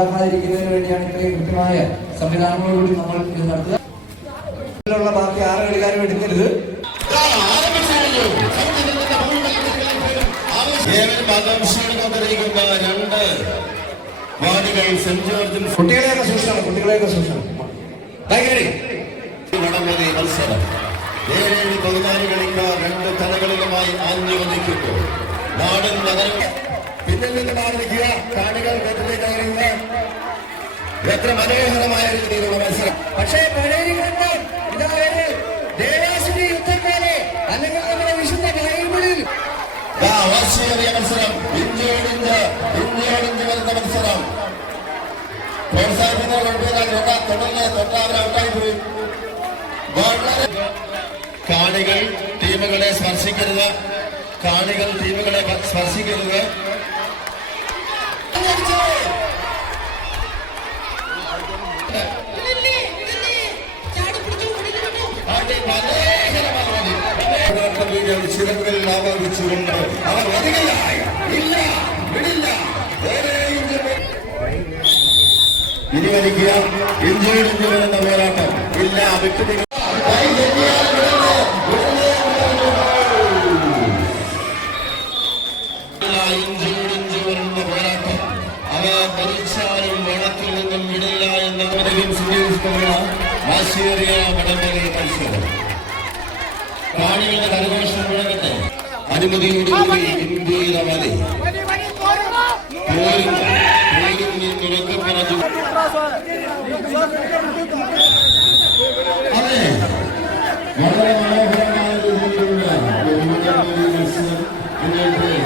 ാതിരിക്കുന്നതിന് വേണ്ടിയാണ് ഇത്രയും കൃത്യമായ സംവിധാനങ്ങളോടുകൂടി നമ്മൾ ഇത് നടത്തുക. ബാക്കി 6 കളിക്കാരും എടുക്കരുത്. കുട്ടികളെയൊക്കെ സൂക്ഷിക്കണം, കുട്ടികളെയൊക്കെ സൂക്ഷിക്കണം. മത്സരം 14 കളിക്കാർ 2 തലകളിലുമായി ആഞ്ഞു വന്നിരിക്കുന്നു. നാടൻ നഗരം പിന്നിൽ നിന്ന് മാറിയിരിക്കുക. കാണികൾ വീട്ടിലേക്ക് കയറുക. എത്ര മനോഹരമായ രീതിയിലുള്ള മത്സരം. പക്ഷേ ദേവാസുരി യുദ്ധക്കാരെ അല്ലെങ്കിൽ നമ്മുടെ വിശുദ്ധ ബൈബിളിൽ വാശിയേറിയ മത്സരം, ഇഞ്ചോടിഞ്ച് വരുന്ന മത്സരം. പ്രോത്സാഹിപ്പിക്കുന്ന കുഴപ്പമില്ല. തുടർന്ന് തൊട്ടവർ ഔട്ടായി പോയി. കാണികൾ ടീമുകളെ സ്പർശിക്കരുത്. കാണികൾ ടീമുകളെ സ്പർശിക്കരുത്. ചിലവുകളിൽ ആവാഹിച്ചുകൊണ്ട് അവർ ഇല്ല വിടില്ല. ഇനി വലിക്കുക. ഇഞ്ചോടിഞ്ച് വരുന്ന പോരാട്ടം ഇല്ല. വിട്ടു മരിച്ചാലും വനത്തിൽ നിന്നും വിടില്ല എന്നവരെയും സൂചിപ്പിക്കുന്ന വാശിയേറിയ വടംവലി മത്സരം. കാണികളുടെ കരഘോഷം മുഴങ്ങട്ടെ. അനുമതിയോടുകൂടി ഇന്ത്യയില വലി തുറന്നു പറഞ്ഞു. അതെ, വളരെ മനോഹരമായ രീതിയിലുള്ള മത്സരം.